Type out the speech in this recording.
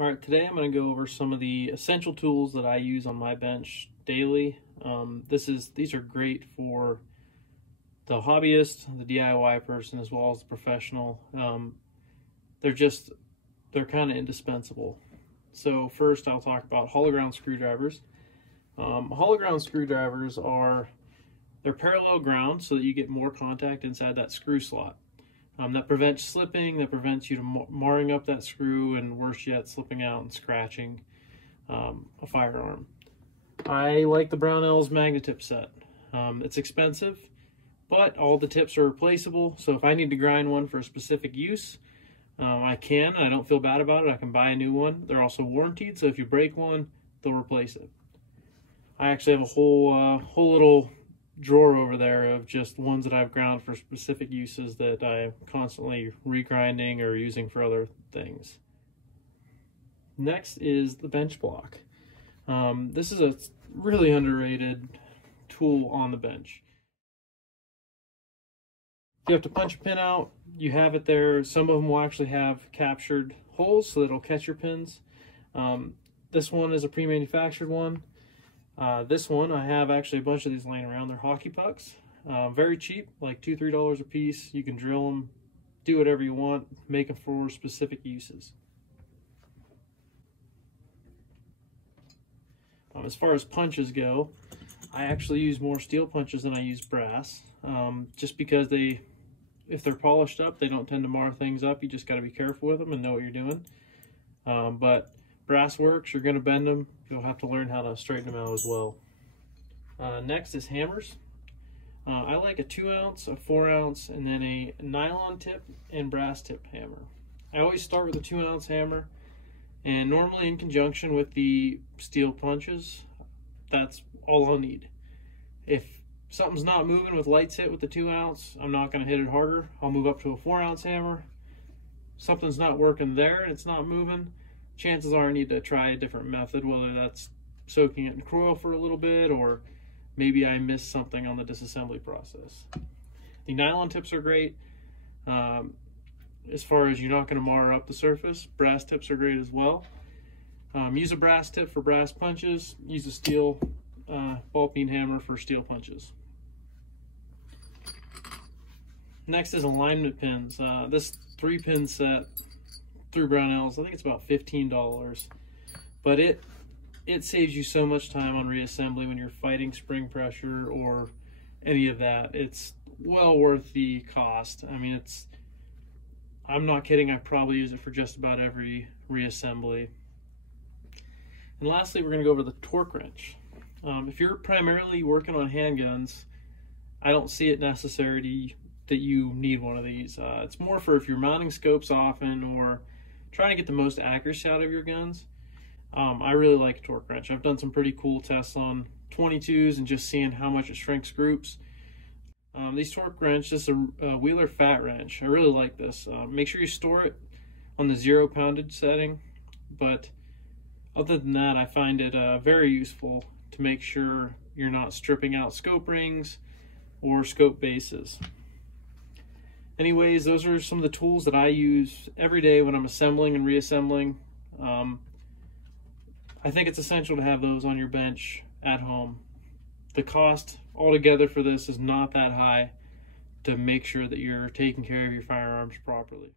All right, today I'm going to go over some of the essential tools that I use on my bench daily. These are great for the hobbyist, the DIY person, as well as the professional. They're kind of indispensable. So first I'll talk about hologram screwdrivers. Hologram screwdrivers they're parallel ground so that you get more contact inside that screw slot. That prevents slipping, that prevents you marring up that screw, and worse yet, slipping out and scratching a firearm. I like the Brownell's Magnetip set. It's expensive, but all the tips are replaceable, so if I need to grind one for a specific use, I can, and I don't feel bad about it. I can buy a new one. They're also warranted, so if you break one, they'll replace it. I actually have a whole little drawer over there of just ones that I've ground for specific uses that I'm constantly regrinding or using for other things. Next is the bench block. This is a really underrated tool on the bench. If you have to punch a pin out, you have it there. Some of them will actually have captured holes so that it'll catch your pins. This one is a pre-manufactured one. This one, I have actually a bunch of these laying around. They're hockey pucks. Very cheap, like $2 or $3 a piece. You can drill them, do whatever you want, make them for specific uses. As far as punches go, I actually use more steel punches than I use brass, just because if they're polished up, they don't tend to mar things up. You just got to be careful with them and know what you're doing. But brass works, you're going to bend them. You'll have to learn how to straighten them out as well. Next is hammers. I like a 2-ounce, a 4-ounce, and then a nylon tip and brass tip hammer. I always start with a 2-ounce hammer, and normally in conjunction with the steel punches, that's all I'll need. If something's not moving with lights hit with the 2-ounce, I'm not going to hit it harder. I'll move up to a 4-ounce hammer. Something's not working there and it's not moving, chances are I need to try a different method, whether that's soaking it in Croil for a little bit, or maybe I missed something on the disassembly process. The nylon tips are great. As far as you're not going to mar up the surface, brass tips are great as well. Use a brass tip for brass punches. Use a steel ball peen hammer for steel punches. Next is alignment pins. This 3-pin set through Brownell's, I think it's about $15, but it saves you so much time on reassembly when you're fighting spring pressure or any of that. It's well worth the cost. I mean, I'm not kidding, I probably use it for just about every reassembly. And lastly, we're going to go over the torque wrench. If you're primarily working on handguns, I don't see it necessary that you need one of these. It's more for if you're mounting scopes often or trying to get the most accuracy out of your guns. I really like a torque wrench. I've done some pretty cool tests on 22s and just seeing how much it shrinks groups. These torque wrench, this is a Wheeler fat wrench. I really like this. Make sure you store it on the 0 poundage setting, but other than that, I find it very useful to make sure you're not stripping out scope rings or scope bases. Anyways, those are some of the tools that I use every day when I'm assembling and reassembling. I think it's essential to have those on your bench at home. The cost altogether for this is not that high to make sure that you're taking care of your firearms properly.